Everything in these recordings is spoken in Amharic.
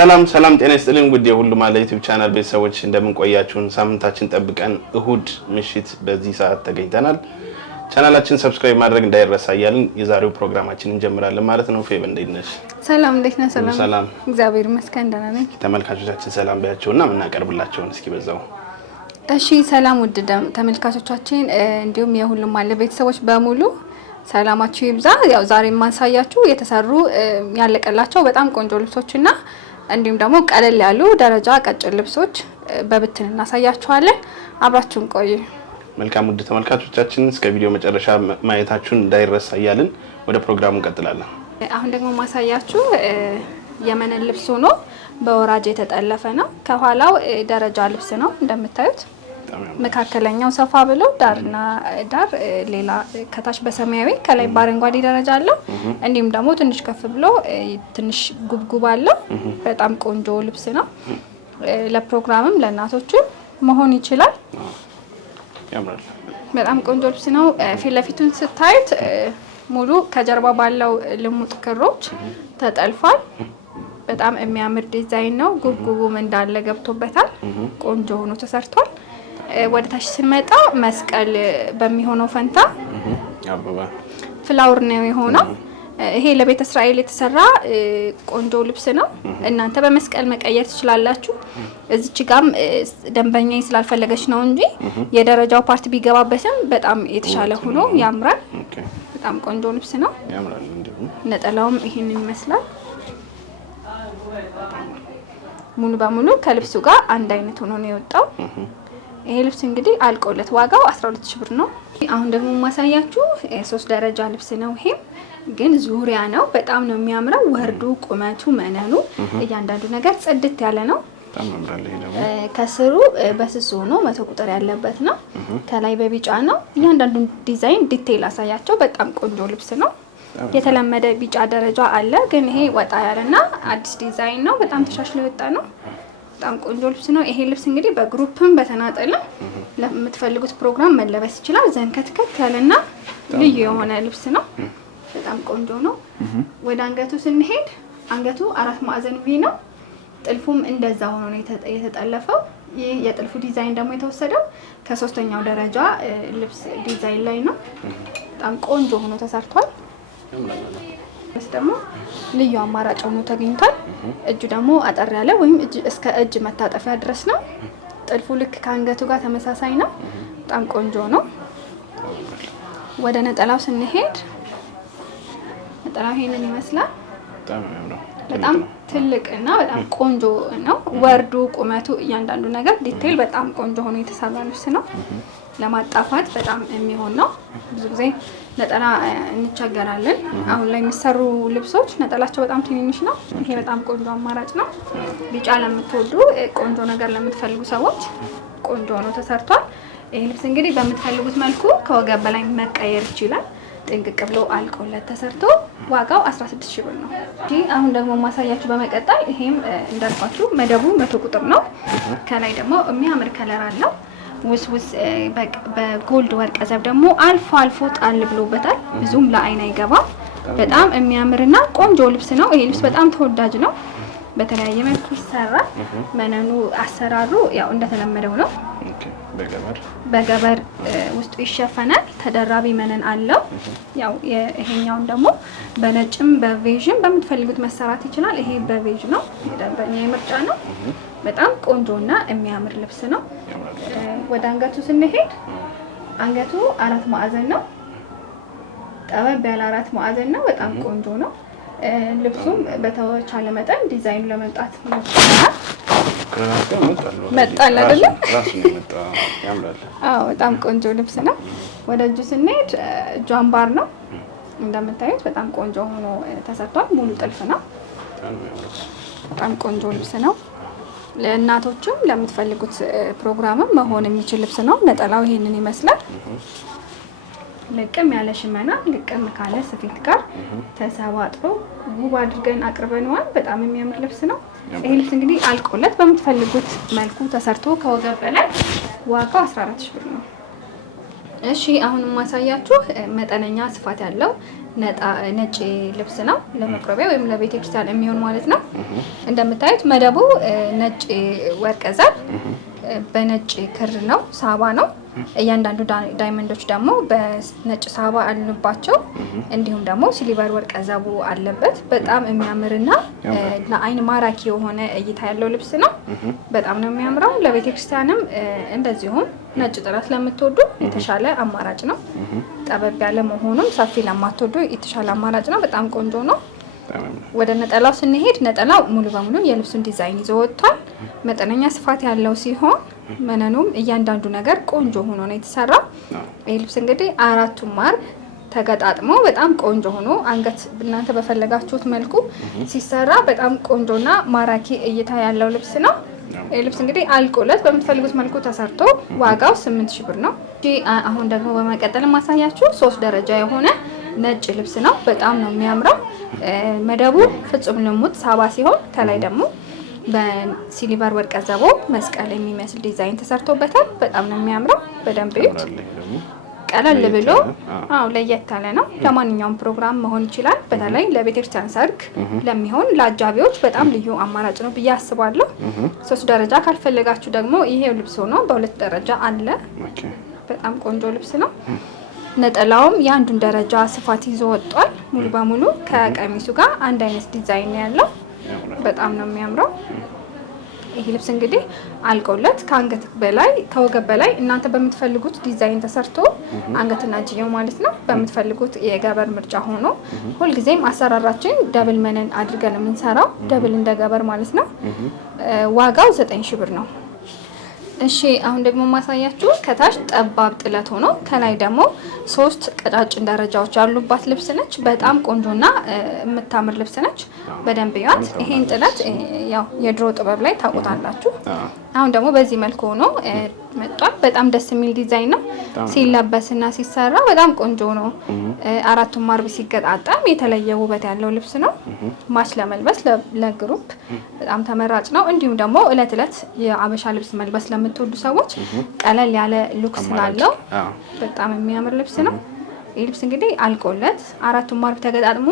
ሰላም ጤና ይስጥልን ውድ የሁሉ ማለ ዩቲዩብ ቻናል ቤተሰቦች እንደምን ቆያችሁን? ሳምንታችን ጠብቀን እሁድ ምሽት በዚህ ሰዓት ተገኝተናል። ቻናላችን ሰብስክራይብ ማድረግ እንዳይረሳ እያልን የዛሬው ፕሮግራማችንን እንጀምራለን ማለት ነው። ፌብ እንዴት ነሽ? ሰላም እንዴት ነህ? ሰላም እግዚአብሔር ይመስገን ደህና ነኝ። ተመልካቾቻችን ሰላም ባያቸውና ምናቀርብላቸውን እስኪ በዛው። እሺ ሰላም ውድ ተመልካቾቻችን እንዲሁም የሁሉ ማለ ቤተሰቦች በሙሉ ሰላማችሁ ይብዛ። ያው ዛሬ ማሳያችሁ የተሰሩ ያለቀላቸው በጣም ቆንጆ ልብሶችና እንዲሁም ደግሞ ቀለል ያሉ ደረጃ ቀጭን ልብሶች በብትን እናሳያችኋለን። አብራችሁን ቆዩ። መልካም ውድ ተመልካቾቻችን እስከ ቪዲዮ መጨረሻ ማየታችሁን እንዳይረሳ እያልን ወደ ፕሮግራሙ እንቀጥላለን። አሁን ደግሞ ማሳያችሁ የመነን ልብስ ሆኖ በወራጅ የተጠለፈ ነው። ከኋላው ደረጃ ልብስ ነው እንደምታዩት። መካከለኛው ሰፋ ብሎ ዳርና ዳር ሌላ ከታች በሰማያዊ ከላይ በአረንጓዴ ደረጃ አለው። እንዲሁም ደግሞ ትንሽ ከፍ ብሎ ትንሽ ጉብጉብ አለው። በጣም ቆንጆ ልብስ ነው። ለፕሮግራምም ለእናቶችም መሆን ይችላል። ያምራል። በጣም ቆንጆ ልብስ ነው። ፊት ለፊቱን ስታዩት ሙሉ ከጀርባ ባለው ልሙጥ ክሮች ተጠልፏል። በጣም የሚያምር ዲዛይን ነው። ጉብጉቡም እንዳለ ገብቶበታል። ቆንጆ ሆኖ ተሰርቷል። ወደ ታች ስንመጣ መስቀል በሚሆነው ፈንታ አበባ ፍላወር ነው የሆነው። ይሄ ለቤተ እስራኤል የተሰራ ቆንጆ ልብስ ነው። እናንተ በመስቀል መቀየር ትችላላችሁ። እዚች ጋም ደንበኛ ስላልፈለገች ነው እንጂ የደረጃው ፓርት ቢገባበትም በጣም የተሻለ ሆኖ ያምራል። በጣም ቆንጆ ልብስ ነው። ያምራል። ነጠላውም ይሄንን ይመስላል። ሙሉ በሙሉ ከልብሱ ጋር አንድ አይነት ሆኖ ነው የወጣው። ይሄ ልብስ እንግዲህ አልቆለት ዋጋው 12000 ብር ነው። አሁን ደግሞ ማሳያችሁ 3 ደረጃ ልብስ ነው። ይሄም ግን ዙሪያ ነው። በጣም ነው የሚያምረው። ወርዱ፣ ቁመቱ፣ መነኑ እያንዳንዱ ነገር ጽድት ያለ ነው። ከስሩ በስሱ ሆኖ 100 ቁጥር ያለበት ነው። ከላይ በቢጫ ነው። እያንዳንዱ ዲዛይን ዲቴይል አሳያቸው። በጣም ቆንጆ ልብስ ነው። የተለመደ ቢጫ ደረጃ አለ፣ ግን ይሄ ወጣ ያለና አዲስ ዲዛይን ነው። በጣም ተሻሽሎ የወጣ ነው። በጣም ቆንጆ ልብስ ነው። ይሄ ልብስ እንግዲህ በግሩፕም በተናጠልም ለምትፈልጉት ፕሮግራም መለበስ ይችላል። ዘንከትከት ያለና ልዩ የሆነ ልብስ ነው። በጣም ቆንጆ ነው። ወደ አንገቱ ስንሄድ አንገቱ 4 ማዕዘን ቪ ነው። ጥልፉም እንደዛ ሆኖ ነው የተጠለፈው። ይህ የጥልፉ ዲዛይን ደግሞ የተወሰደው ከ3ኛው ደረጃ ልብስ ዲዛይን ላይ ነው። በጣም ቆንጆ ሆኖ ተሰርቷል። ልብስ ደግሞ ልዩ አማራጭ ሆኖ ተገኝቷል። እጁ ደግሞ አጠር ያለ ወይም እስከ እጅ መታጠፊያ ድረስ ነው። ጥልፉ ልክ ከአንገቱ ጋር ተመሳሳይ ነው። በጣም ቆንጆ ነው። ወደ ነጠላው ስንሄድ ነጠላው ይሄንን ይመስላል። በጣም ትልቅ እና በጣም ቆንጆ ነው። ወርዱ፣ ቁመቱ፣ እያንዳንዱ ነገር ዲቴይል በጣም ቆንጆ ሆኖ የተሰራ ልብስ ነው። ለማጣፋት በጣም የሚሆን ነው። ብዙ ጊዜ ነጠላ እንቸገራለን። አሁን ላይ የሚሰሩ ልብሶች ነጠላቸው በጣም ትንንሽ ነው። ይሄ በጣም ቆንጆ አማራጭ ነው። ቢጫ ለምትወዱ ቆንጆ ነገር ለምትፈልጉ ሰዎች ቆንጆ ነው ተሰርቷል። ይሄ ልብስ እንግዲህ በምትፈልጉት መልኩ ከወገብ በላይ መቀየር ይችላል። ጥንቅቅ ብሎ አልቆለት ተሰርቶ ዋጋው 16000 ብር ነው። አሁን ደግሞ ማሳያችሁ በመቀጠል ይሄም እንዳልኳችሁ መደቡ 100 ቁጥር ነው። ከላይ ደግሞ የሚያምር ከለር አለው። ውስውስ በጎልድ ወርቀ ዘብ ደግሞ አልፎ ጣል ብሎበታል። ብዙም ለአይን አይገባም። በጣም የሚያምርና ቆንጆ ልብስ ነው። ይሄ ልብስ በጣም ተወዳጅ ነው። በተለያየ መልኩ ይሰራል። መነኑ አሰራሩ ያው እንደተለመደው ነው። በገበር ውስጡ ይሸፈናል። ተደራቢ መነን አለው። ያው ይሄኛውን ደግሞ በነጭም በቬዥም በምትፈልጉት መሰራት ይችላል። ይሄ በቬዥ ነው። የደንበኛ ምርጫ ነው። በጣም ቆንጆና የሚያምር ልብስ ነው። ወደ አንገቱ ስንሄድ አንገቱ 4 ማዕዘን ነው። ጠበብ ያለ 4 ማዕዘን ነው። በጣም ቆንጆ ነው። ልብሱም በተቻለ መጠን ዲዛይኑ ለመምጣት ይችላል። መጣል አይደለም? አዎ በጣም ቆንጆ ልብስ ነው። ወደ እጁ ስንሄድ እጁ አምባር ነው። እንደምታዩት በጣም ቆንጆ ሆኖ ተሰርቷል። ሙሉ ጥልፍ ነው። በጣም ቆንጆ ልብስ ነው። ለእናቶችም ለምትፈልጉት ፕሮግራምም መሆን የሚችል ልብስ ነው። ነጠላው ይሄንን ይመስላል። ልቅም ያለ ሽመና ልቅም ካለ ስፌት ጋር ተሰባጥሮ ውብ አድርገን አቅርበነዋል። በጣም የሚያምር ልብስ ነው። ይሄ ልብስ እንግዲህ አልቆለት በምትፈልጉት መልኩ ተሰርቶ ከወገብ በላይ ዋጋው 14000 ብር ነው። እሺ አሁን ማሳያችሁ መጠነኛ ስፋት ያለው ነጭ ልብስ ነው ለመቅረቢያ ወይም ለቤተ ክርስቲያን የሚሆን ማለት ነው። እንደምታዩት መደቡ ነጭ ወርቀ ዘብ በነጭ ክር ነው፣ ሳባ ነው። እያንዳንዱ ዳይመንዶች ደግሞ በነጭ ሳባ አሉባቸው። እንዲሁም ደግሞ ሲልቨር ወርቀ ዘቡ አለበት። በጣም የሚያምርና ለአይን ማራኪ የሆነ እይታ ያለው ልብስ ነው። በጣም ነው የሚያምረው። ለቤተ ክርስቲያንም እንደዚሁም ነጭ ጥለት ለምትወዱ የተሻለ አማራጭ ነው። ጠበብ ያለ መሆኑም ሰፊ ለማትወዱ የተሻለ አማራጭ ነው። በጣም ቆንጆ ነው። ወደ ነጠላው ስንሄድ ነጠላው ሙሉ በሙሉ የልብሱን ዲዛይን ይዞ ወጥቷል። መጠነኛ ስፋት ያለው ሲሆን መነኑም እያንዳንዱ ነገር ቆንጆ ሆኖ ነው የተሰራው። ይህ ልብስ እንግዲህ 4ቱም ማርብ ተገጣጥሞ በጣም ቆንጆ ሆኖ አንገት እናንተ በፈለጋችሁት መልኩ ሲሰራ በጣም ቆንጆና ማራኪ እይታ ያለው ልብስ ነው። ይህ ልብስ እንግዲህ አልቆለት በምትፈልጉት መልኩ ተሰርቶ ዋጋው 8000 ብር ነው። አሁን ደግሞ በመቀጠል ማሳያችሁ 3 ደረጃ የሆነ ነጭ ልብስ ነው። በጣም ነው የሚያምረው። መደቡ ፍጹም ልሙጥ ሳባ ሲሆን ከላይ ደግሞ በሲልቨር ወርቀ ዘቦ መስቀል የሚመስል ዲዛይን ተሰርቶበታል። በጣም ነው የሚያምረው። በደንብ እዩት። ቀለል ብሎ ለየት ያለ ነው። ለማንኛውም ፕሮግራም መሆን ይችላል። በተለይ ለቤተክርስቲያን ሰርግ ለሚሆን ለአጃቢዎች በጣም ልዩ አማራጭ ነው ብዬ አስባለሁ። 3 ደረጃ ካልፈለጋችሁ ደግሞ ይሄው ልብስ ሆኖ በ2 ደረጃ አለ። በጣም ቆንጆ ልብስ ነው። ነጠላውም የአንዱን ደረጃ ስፋት ይዞ ወጥቷል። ሙሉ በሙሉ ከቀሚሱ ጋር አንድ አይነት ዲዛይን ያለው በጣም ነው የሚያምረው። ይህ ልብስ እንግዲህ አልቆለት ከአንገት በላይ ከወገብ በላይ እናንተ በምትፈልጉት ዲዛይን ተሰርቶ አንገትና እጅየው ማለት ነው በምትፈልጉት የገበር ምርጫ ሆኖ ሁልጊዜም አሰራራችን ደብል መነን አድርገን የምንሰራው ደብል እንደ ገበር ማለት ነው። ዋጋው 9000 ብር ነው። እሺ አሁን ደግሞ ማሳያችሁ ከታች ጠባብ ጥለት ሆኖ ከላይ ደግሞ 3 ቀጫጭን ደረጃዎች ያሉባት ልብስ ነች። በጣም ቆንጆና የምታምር ልብስ ነች። በደንብ ያት ይሄን ጥለት ያው የድሮ ጥበብ ላይ ታውቁታላችሁ። አሁን ደግሞ በዚህ መልኩ ሆኖ መጥቷል። በጣም ደስ የሚል ዲዛይን ነው። ሲለበስና ሲሰራ በጣም ቆንጆ ነው። 4ቱም ማርብ ሲገጣጠም የተለየ ውበት ያለው ልብስ ነው። ማች ለመልበስ ለግሩፕ በጣም ተመራጭ ነው። እንዲሁም ደግሞ እለት እለት የአበሻ ልብስ መልበስ ለምትወዱ ሰዎች ቀለል ያለ ሉክ ስላለው በጣም የሚያምር ልብስ ነው። ይህ ልብስ እንግዲህ አልቆለት 4ቱም ማርብ ተገጣጥሞ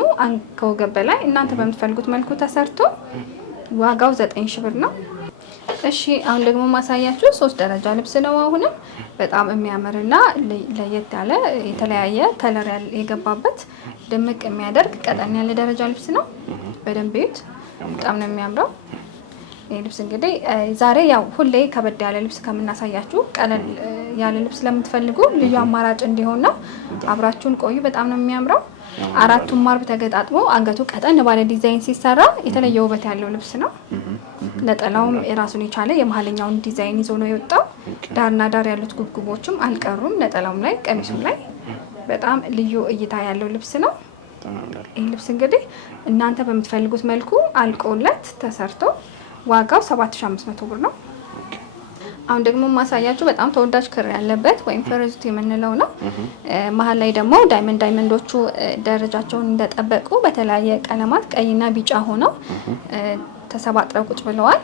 ከወገብ በላይ እናንተ በምትፈልጉት መልኩ ተሰርቶ ዋጋው 9000 ብር ነው። እሺ አሁን ደግሞ ማሳያችሁ 3 ደረጃ ልብስ ነው። አሁንም በጣም የሚያምርና ለየት ያለ የተለያየ ከለር የገባበት ድምቅ የሚያደርግ ቀጠን ያለ ደረጃ ልብስ ነው። በደንብ እዩት። በጣም ነው የሚያምረው። ይህ ልብስ እንግዲህ ዛሬ ያው ሁሌ ከበድ ያለ ልብስ ከምናሳያችሁ ቀለል ያለ ልብስ ለምትፈልጉ ልዩ አማራጭ እንዲሆን ነው። አብራችሁን ቆዩ። በጣም ነው የሚያምረው። 4ቱም ማርብ ተገጣጥሞ አንገቱ ቀጠን ባለ ዲዛይን ሲሰራ የተለየ ውበት ያለው ልብስ ነው። ነጠላውም የራሱን የቻለ የመሀለኛውን ዲዛይን ይዞ ነው የወጣው። ዳርና ዳር ያሉት ጉብጉቦችም አልቀሩም። ነጠላውም ላይ ቀሚሱም ላይ በጣም ልዩ እይታ ያለው ልብስ ነው። ይህ ልብስ እንግዲህ እናንተ በምትፈልጉት መልኩ አልቆለት ተሰርቶ ዋጋው 7500 ብር ነው። አሁን ደግሞ ማሳያችሁ በጣም ተወዳጅ ክር ያለበት ወይም ፈረዙት የምንለው ነው። መሀል ላይ ደግሞ ዳይመንዶቹ ደረጃቸውን እንደጠበቁ በተለያየ ቀለማት ቀይና ቢጫ ሆነው ተሰባጥረው ቁጭ ብለዋል።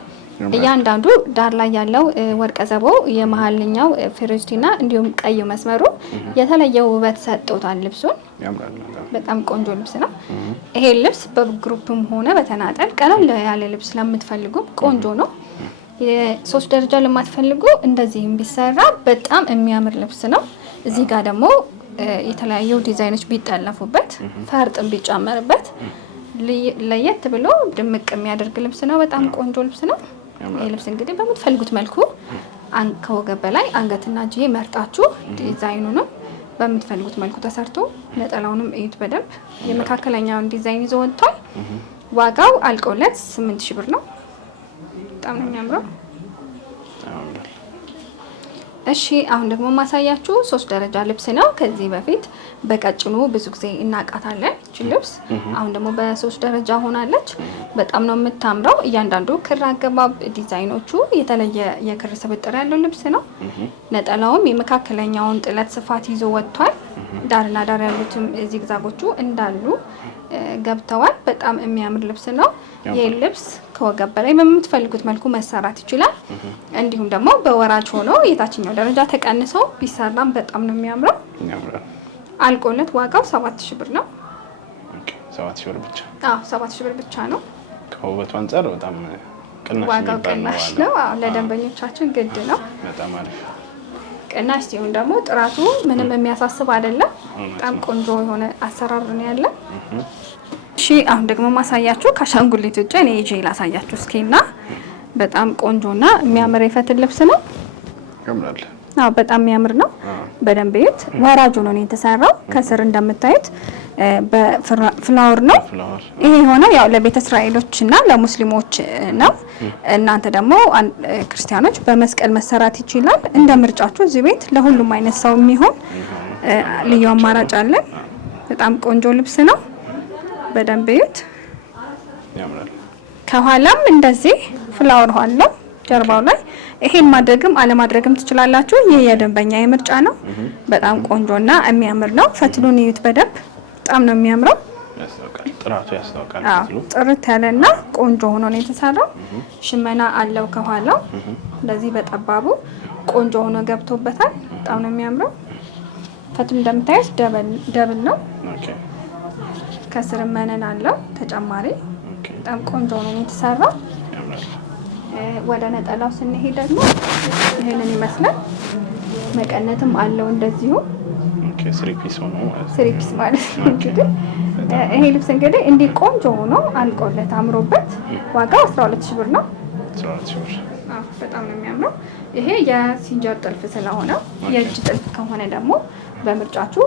እያንዳንዱ ዳር ላይ ያለው ወርቀ ዘቦ የመሀልኛው ፈረዙቲና እንዲሁም ቀዩ መስመሩ የተለየ ውበት ሰጥቶታል ልብሱን። በጣም ቆንጆ ልብስ ነው። ይሄ ልብስ በግሩፕም ሆነ በተናጠል ቀለል ያለ ልብስ ለምትፈልጉ ቆንጆ ነው። የ3 ደረጃ ለማትፈልጉ እንደዚህም ቢሰራ በጣም የሚያምር ልብስ ነው። እዚህ ጋር ደግሞ የተለያዩ ዲዛይኖች ቢጠለፉበት ፈርጥም ቢጨመርበት ለየት ብሎ ድምቅ የሚያደርግ ልብስ ነው። በጣም ቆንጆ ልብስ ነው። ይህ ልብስ እንግዲህ በምትፈልጉት መልኩ ከወገብ በላይ አንገትና እጅ መርጣችሁ ዲዛይኑንም በምትፈልጉት መልኩ ተሰርቶ ነጠላውንም እዩት በደንብ የመካከለኛውን ዲዛይን ይዞ ወጥቷል። ዋጋው አልቆለት 8000 ብር ነው። በጣም ነው የሚያምረው። እሺ አሁን ደግሞ ማሳያችሁ 3 ደረጃ ልብስ ነው። ከዚህ በፊት በቀጭኑ ብዙ ጊዜ እናቃታለን እቺ ልብስ። አሁን ደግሞ በ3 ደረጃ ሆናለች። በጣም ነው የምታምረው። እያንዳንዱ ክር አገባብ ዲዛይኖቹ የተለየ የክር ስብጥር ያለው ልብስ ነው። ነጠላውም የመካከለኛውን ጥለት ስፋት ይዞ ወጥቷል። ዳርና ዳር ያሉትም ዚግዛጎቹ እንዳሉ ገብተዋል። በጣም የሚያምር ልብስ ነው። ይህ ልብስ ከወገብ በላይ በምትፈልጉት መልኩ መሰራት ይችላል። እንዲሁም ደግሞ በወራጅ ሆኖ የታችኛው ደረጃ ተቀንሶ ቢሰራም በጣም ነው የሚያምረው። አልቆለት ዋጋው 7000 ብር ነው። 7000 ብር ብቻ? አዎ 7000 ብር ብቻ ነው። ከውበቱ አንፃር በጣም ቅናሽ ዋጋው ቅናሽ ነው። አዎ ለደንበኞቻችን ግድ ነው። በጣም አሪፍ ቅናሽ ሲሆን ደግሞ ጥራቱ ምንም የሚያሳስብ አይደለም። በጣም ቆንጆ የሆነ አሰራር ነው ያለው። እሺ አሁን ደግሞ ማሳያችሁ ከአሻንጉሊት ውጭ እኔ ይዤ ላሳያችሁ እስኪና በጣም ቆንጆና የሚያምር የፈትል ልብስ ነው። ያምራል። አዎ በጣም የሚያምር ነው። በደንብ እዩት። ወራጁ ነው የተሰራው። ከስር እንደምታዩት በፍላወር ነው። ይሄ የሆነው ያው ለቤተ እስራኤሎችና ለሙስሊሞች ነው። እናንተ ደግሞ ክርስቲያኖች በመስቀል መሰራት ይችላል። እንደ ምርጫችሁ እዚህ ቤት ለሁሉም አይነት ሰው የሚሆን ልዩ አማራጭ አለን። በጣም ቆንጆ ልብስ ነው። በደንብ እዩት። ያምራል። ከኋላም እንደዚህ ፍላወር አለው ጀርባው ላይ። ይሄን ማድረግም አለማድረግም ትችላላችሁ። ይሄ የደንበኛ የምርጫ ነው። በጣም ቆንጆና የሚያምር ነው። ፈትሉን እዩት በደንብ በጣም ነው የሚያምረው። ያስታውቃል፣ ጥራቱ ያስታውቃል። ፈትሉ ጥርት ያለና ቆንጆ ሆኖ ነው የተሰራው። ሽመና አለው ከኋላው እንደዚህ በጠባቡ ቆንጆ ሆኖ ገብቶበታል። በጣም ነው የሚያምረው። ፈትሉ እንደምታዩት ደብል ነው። ኦኬ። ከስር መነን አለው ተጨማሪ። በጣም ቆንጆ ሆኖ ነው የተሰራው። ወደ ነጠላው ስንሄድ ደግሞ ይሄንን ይመስላል። መቀነትም አለው እንደዚሁ። ኦኬ። ስሪ ፒስ ማለት ነው እንግዲህ። ይሄ ልብስ እንግዲህ እንዲህ ቆንጆ ሆኖ አልቆለት አምሮበት ዋጋው 12000 ብር ነው። 12000 ብር። በጣም ነው የሚያምረው። ይሄ የሲንጀር ጥልፍ ስለሆነ የእጅ ጥልፍ ከሆነ ደግሞ በምርጫችሁ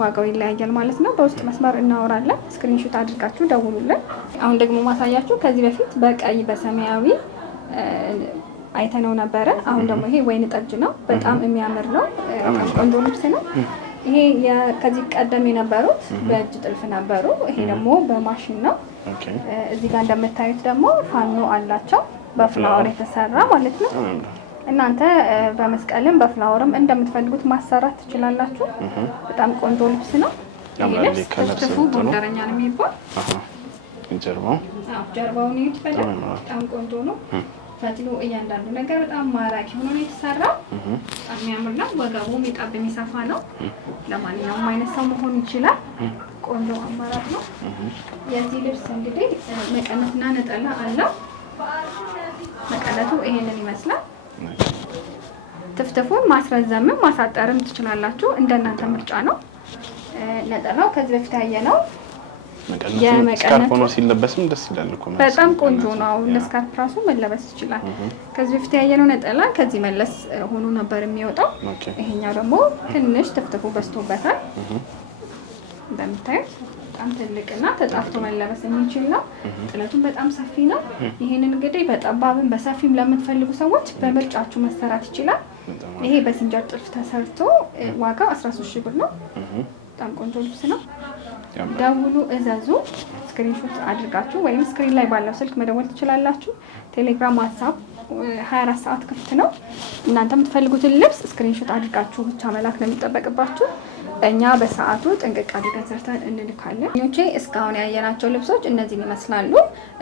ዋጋው ይለያያል ማለት ነው። በውስጥ መስመር እናወራለን። ስክሪንሾት አድርጋችሁ ደውሉልን። አሁን ደግሞ ማሳያችሁ ከዚህ በፊት በቀይ በሰማያዊ አይተነው ነበረ። አሁን ደግሞ ይሄ ወይን ጠጅ ነው። በጣም የሚያምር ነው። በጣም ቆንጆ ልብስ ነው። ይሄ ከዚህ ቀደም የነበሩት በእጅ ጥልፍ ነበሩ። ይሄ ደግሞ በማሽን ነው። እዚህ ጋር እንደምታዩት ደግሞ ፋኖ አላቸው በፍላወር የተሰራ ማለት ነው። እናንተ በመስቀልም በፍላወርም እንደምትፈልጉት ማሰራት ትችላላችሁ። በጣም ቆንጆ ልብስ ነው። ይሄ ልብስ ተሽፉ ቦንደረኛ ነው የሚባል። ጀርባውን ይዩት በደንብ በጣም ቆንጆ ነው። ፈትሉ እያንዳንዱ ነገር በጣም ማራኪ ሆኖ ነው የተሰራው። በጣም የሚያምር ነው። ወገቡ የሚጣብ የሚሰፋ ነው። ለማንኛውም አይነት ሰው መሆን ይችላል። ቆንጆ አማራጭ ነው። የዚህ ልብስ እንግዲህ መቀነትና ነጠላ አለው። መቀነቱ ይሄንን ይመስላል። ትፍትፉን ማስረዘምም ማሳጠርም ትችላላችሁ። እንደናንተ ምርጫ ነው። ነጠላው ከዚህ በፊት ያየነው ስካርፕ ሆኖ ሲለበስም ደስ ይላል እኮ። በጣም ቆንጆ ነው። ለስካርፕ ራሱ መለበስ ይችላል። ከዚህ በፊት ያየነው ነጠላ ከዚህ መለስ ሆኖ ነበር የሚወጣው። ይሄኛው ደግሞ ትንሽ ትፍትፉ በዝቶበታል። እንደምታዩት በጣም ትልቅና ተጣፍቶ መለበስ የሚችል ነው። ጥለቱም በጣም ሰፊ ነው። ይሄንን እንግዲህ በጠባብም በሰፊም ለምትፈልጉ ሰዎች በምርጫችሁ መሰራት ይችላል። ይሄ በሲንጀር ጥልፍ ተሰርቶ ዋጋው 13000 ብር ነው። በጣም ቆንጆ ልብስ ነው። ደውሉ፣ እዘዙ። ስክሪንሾት አድርጋችሁ ወይም ስክሪን ላይ ባለው ስልክ መደወል ትችላላችሁ። ቴሌግራም፣ ዋትስአፕ 24 ሰዓት ክፍት ነው። እናንተ የምትፈልጉትን ልብስ ስክሪንሾት አድርጋችሁ ብቻ መላክ ነው የሚጠበቅባችሁ። እኛ በሰዓቱ ጥንቅቅ አድርገን ሰርተን እንልካለን። ኞቼ እስካሁን ያየናቸው ልብሶች እነዚህን ይመስላሉ።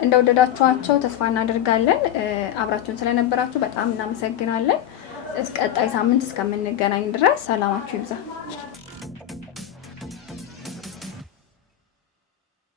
እንደወደዳችኋቸው ተስፋ እናደርጋለን። አብራችሁን ስለነበራችሁ በጣም እናመሰግናለን። ቀጣይ ሳምንት እስከምንገናኝ ድረስ ሰላማችሁ ይብዛ።